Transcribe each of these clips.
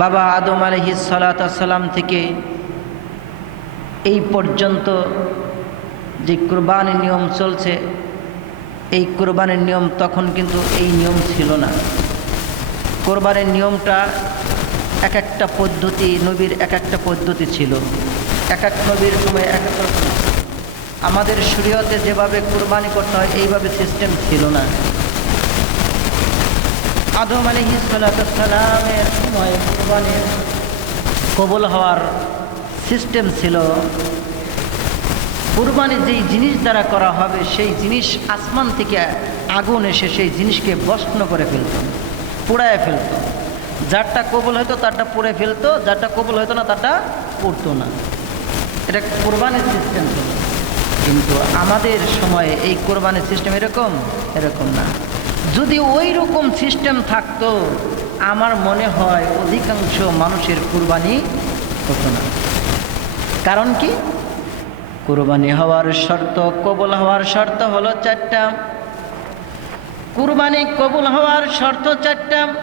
বাবা আদম আলহি সালাতাম থেকে এই পর্যন্ত যে কোরবানির নিয়ম চলছে, এই কোরবানির নিয়ম তখন কিন্তু এই নিয়ম ছিল না। কোরবানির নিয়মটা এক একটা পদ্ধতি, নবীর এক একটা পদ্ধতি ছিল। এক এক নবীর সময় এক এক আমাদের শরীয়তে যেভাবে কোরবানি করতে হয়, এইভাবে সিস্টেম ছিল না। আদম আলহি সালামের সময় কোরবানির কবল হওয়ার সিস্টেম ছিল, কোরবানি যেই জিনিস দ্বারা করা হবে, সেই জিনিস আসমান থেকে আগুন এসে সেই জিনিসকে বস্ন করে ফেলত, পোড়ায় ফেলত। যারটা কবল হতো তারটা পুড়ে ফেলতো, যারটা কবল হতো না তারটা পড়তো না। এটা কোরবানির সিস্টেম কিন্তু আমাদের সময়ে এই কোরবানির সিস্টেম এরকম এরকম না। যদি ওই রকম সিস্টেম থাকতো, আমার মনে হয় অধিকাংশ মানুষের কোরবানি হতো না। কারণ কি? কুরবানি হওয়ার শর্ত, কবল হওয়ার শর্ত হলো চারটা। কুরবানি কবুল হওয়ার শর্ত চারটা।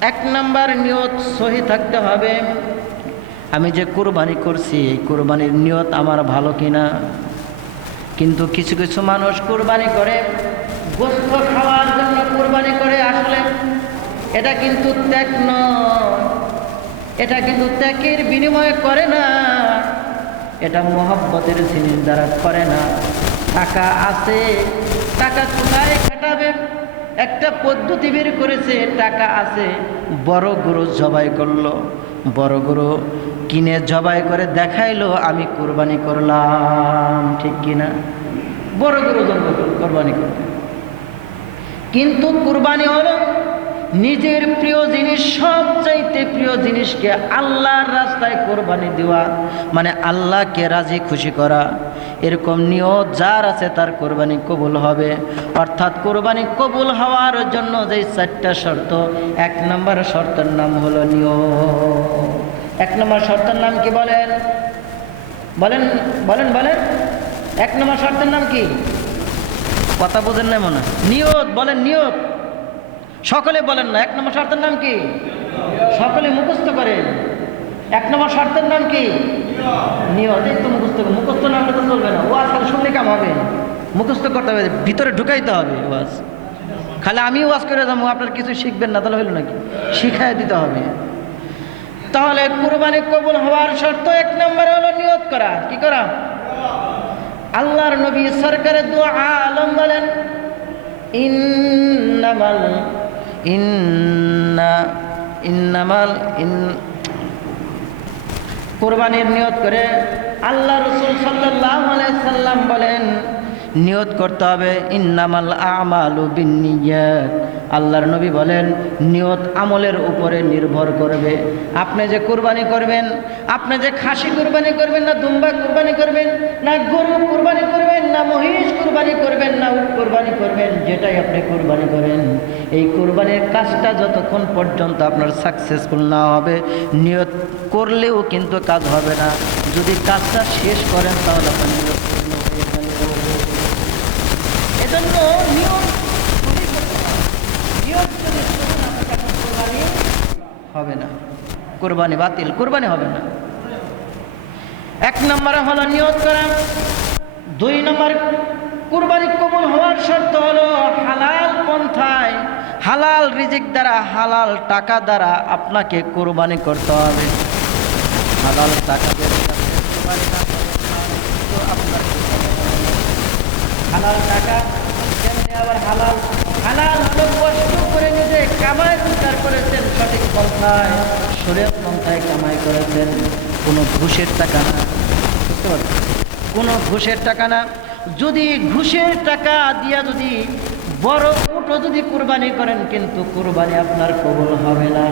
এক নম্বর নিয়ত সহি থাকতে হবে। আমি যে কুরবানি করছি, এই কুরবানির নিয়ত আমার ভালো কিনা? কিন্তু কিছু কিছু মানুষ কুরবানি করে গোস্ত খাওয়ার জন্য কোরবানি করে আসলে, এটা কিন্তু ত্যাগ নয়। এটা কিন্তু ত্যাগের বিনিময়ে করে না। এটা মোহাব্বতের জিনিস দ্বারা করে না। টাকা আছে, টাকা কোথায় খাটাবে? একটা পদ্ধতি বের করেছে, টাকা আছে। বড় গরু জবাই করল, বড় গরু কিনে জবাই করে দেখাইলো, আমি কোরবানি করলাম, ঠিক কিনা? বড় গরু জন্ম কোরবানি করবে কিন্তু কুরবানি হলো নিজের প্রিয় জিনিস, সবচাইতে প্রিয় জিনিসকে আল্লাহর রাস্তায় কোরবানি দেওয়া মানে আল্লাহকে রাজি খুশি করা। এরকম নিয়ত যার আছে তার কোরবানি কবুল হবে। অর্থাৎ কোরবানি কবুল হওয়ার জন্য যে চারটা শর্ত, এক নম্বর শর্তের নাম হলো নিয়ত। এক নম্বর শর্তের নাম কি বলেন? বলেন বলেন বলেন। এক নম্বর শর্তের নাম কি? কথা বোঝেন না মনে। নিয়ত, বলেন নিয়ত। সকলে বলেন না, এক নম্বর শর্তের নাম কি? সকলে মুখস্থ করেন। এক নম্বর শর্তের নাম কি? নিয়ত, এই তো মুখস্থ মুখস্থ না হলে তো চলবে না। ওয়াজ খালি শুনলে কাম হবে। মুখস্থ করতে হবে, ভিতরে ঢুকাইতে হবে ওয়াজ। খালি আমি ওয়াজ করে যাব, আপনার কিছু শিখবেন না, তাহলে হইল নাকি? শিখাই দিতে হবে। তাহলে কুরবানি কবুল হওয়ার শর্ত এক নম্বরে হলো নিয়ত করা। কি করা? আল্লাহর নবী সরকারের দোয়া আলম বলেন, ইন্নামাল, ইন্না, ইন্নামাল, ইন কোরবানির নিয়ত করে আল্লাহ রসুল সাল্লাহ সাল্লাম বলেন নিয়ত করতে হবে। ইন্নামাল আমালু বিনিয়াত আল্লাহর নবী বলেন, নিয়ত আমলের উপরে নির্ভর করবে। আপনি যে কোরবানি করবেন, আপনি যে খাসি কোরবানি করবেন, না দুম্বা কোরবানি করবেন, না গরু কোরবানি করবেন, না মহিষ কোরবানি করবেন, না উট কোরবানি করবেন, যেটাই আপনি কোরবানি করেন, এই কোরবানির কাজটা যতক্ষণ পর্যন্ত আপনার সাকসেসফুল না হবে, নিয়ত করলেও কিন্তু কাজ হবে না। যদি কাজটা শেষ করেন, তাহলে আপনার নিয়ত পূর্ণ গেল। নিয়ম খুবই গুরুত্বপূর্ণ। নিয়ত যদি শুরু না থাকে, আপনার কোরবানি হবে না কোরবানি বাতিল কোরবানি হবে না এক নম্বরে হলো নিয়ত করা দুই নম্বর কুরবানি কবুল হওয়ার শর্ত হলো হালাল পন্থায় হালাল রিজিক দ্বারা হালাল টাকা দ্বারা আপনাকে কোরবানি করতে হবে হালাল টাকা। হালাল টাকা আবার করে নিজে কামাই করেছেন পন্থায় পন্থায় কামাই করেছেন। কোনো ঘুষের টাকা না কোনো ঘুষের টাকা না। যদি ঘুষের টাকা দিয়া যদি বড় যদি কুরবানি করেন, কিন্তু কুরবানি আপনার কবল হবে না।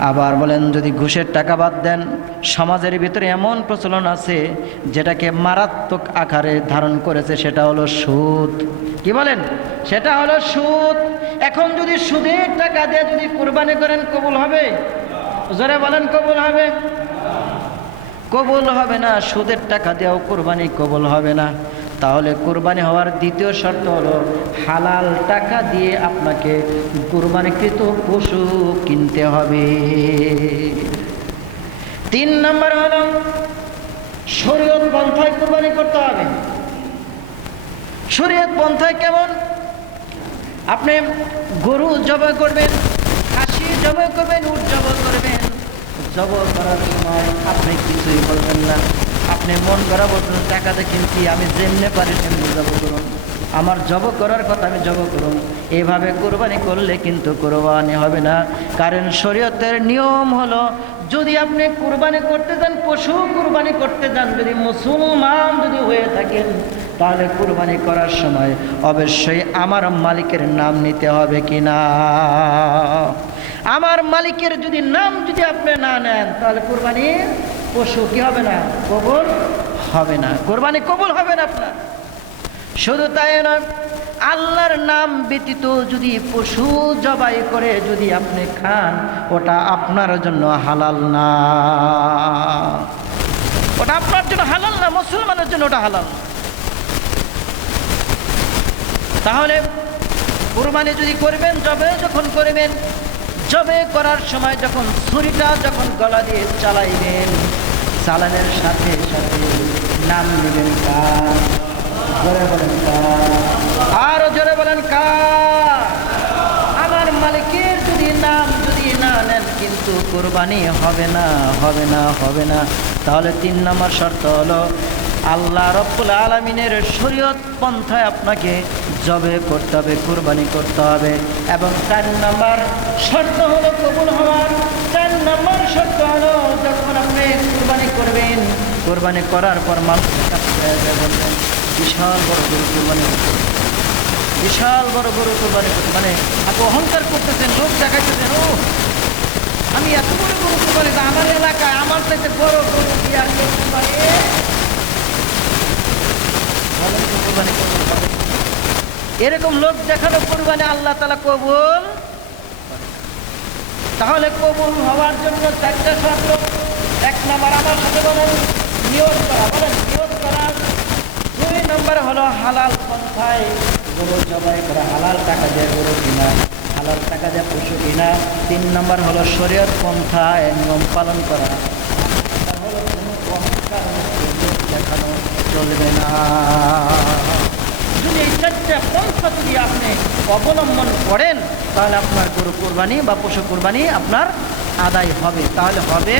আবার বলেন, যদি ঘুষের টাকা বাদ দেন, সমাজের ভিতরে এমন প্রচলন আছে যেটাকে মারাত্মক আকারে ধারণ করেছে, সেটা হলো সুদ। কি বলেন? সেটা হলো সুদ। এখন যদি সুদের টাকা দিয়ে যদি কুরবানি করেন, কবুল হবে? জোরে বলেন, কবুল হবে? কবুল হবে না, সুদের টাকা দেওয়াও কোরবানি কবুল হবে না। তাহলে কোরবানি হওয়ার দ্বিতীয় শর্ত হলো হালাল টাকা দিয়ে আপনাকে কোরবানিকৃত পশু কিনতে হবে। তিন নম্বর হলো শরীয়ত পন্থায় কোরবানি করতে হবে। শরীয়ত পন্থায় কেমন? আপনি গরু জবাই করবেন, খাসি জবাই করবেন, উট জবাই করবেন। জবাই করার সময় আপনি কিছুই বলবেন না। আপনি মন করা বলছেন টাকাতে কিনছি, আমি যেমনে পারি সেমনি জব করুন। আমার জব করার কথা আমি জব করুন। এভাবে কোরবানি করলে কিন্তু কোরবানি হবে না। কারণ শরীয়তের নিয়ম হলো, যদি আপনি কোরবানি করতে যান, পশু কোরবানি করতে যান, যদি মুসলমান যদি হয়ে থাকেন, তাহলে কোরবানি করার সময় অবশ্যই আমার মালিকের নাম নিতে হবে কি না? আমার মালিকের যদি নাম যদি আপনি না নেন, তাহলে কোরবানি পশু কি হবে না, কবুল হবে না। কোরবানি কবুল হবে না আপনার। শুধু তাই নয়, আল্লাহর নাম ব্যতীত যদি পশু জবাই করে যদি আপনি খান, ওটা আপনার জন্য হালাল না। ওটা আপনার জন্য হালাল না, মুসলমানের জন্য ওটা হালাল তাহলে কোরবানি যদি করবেন জবে যখন করবেন জবে করার সময় যখন ছুরিটা যখন গলা দিয়ে চালাইবেন, চালানের সাথে সাথে নাম নেবেন কার? জোরে বলেন আরও জোরে বলেন আমার মালিকের যদি নাম যদি না নেন, কিন্তু কোরবানি হবে না হবে না হবে না। তাহলে তিন নম্বর শর্ত হলো আল্লাহ রব্বুল আলমিনের শরীয়ত পন্থায় আপনাকে জবে করতে হবে, কোরবানি করতে হবে এবং চার নম্বর শর্ত হলো কবুল হওয়ার। চার নম্বর শর্ত হলো যখন আপনি কোরবানি করবেন, কোরবানি করার পর মানুষের বলবেন বিশাল বড় গরু কোরবানি বিশাল বড় গরু কোরবানি করতে মানে আপনি অহংকার করতেছেন লোক দেখাইতেছেন, ও! আমি এত বড় গরু কোরবানি আমার এলাকায় আমার চাইতে বড় গরু আর কোরবানি বলেন তো কোরবানি করবেন কবে? এরকম লোক দেখানো কোরবানি আল্লাহ তালা কবুল। তাহলে কবুল হওয়ার জন্য চারটা শর্ত। এক নাম্বার আমার সাথে বলেন, নিয়োগ করা। বলেন, নিয়োগ করা। দুই নম্বর হলো হালাল পন্থায় গরু জবাই করা। হালাল টাকা দিয়ে গরু কিনা, হালাল টাকা দিয়ে পশু কিনা। তিন নম্বর হলো শরীয়ত পন্থায় নিয়ম পালন করা। দেখানো চলবে না। যদি কোন যদি আপনি অবলম্বন করেন, তাহলে আপনার গরু কোরবানি বা পশু কোরবানি আপনার আদায় হবে। তাহলে হবে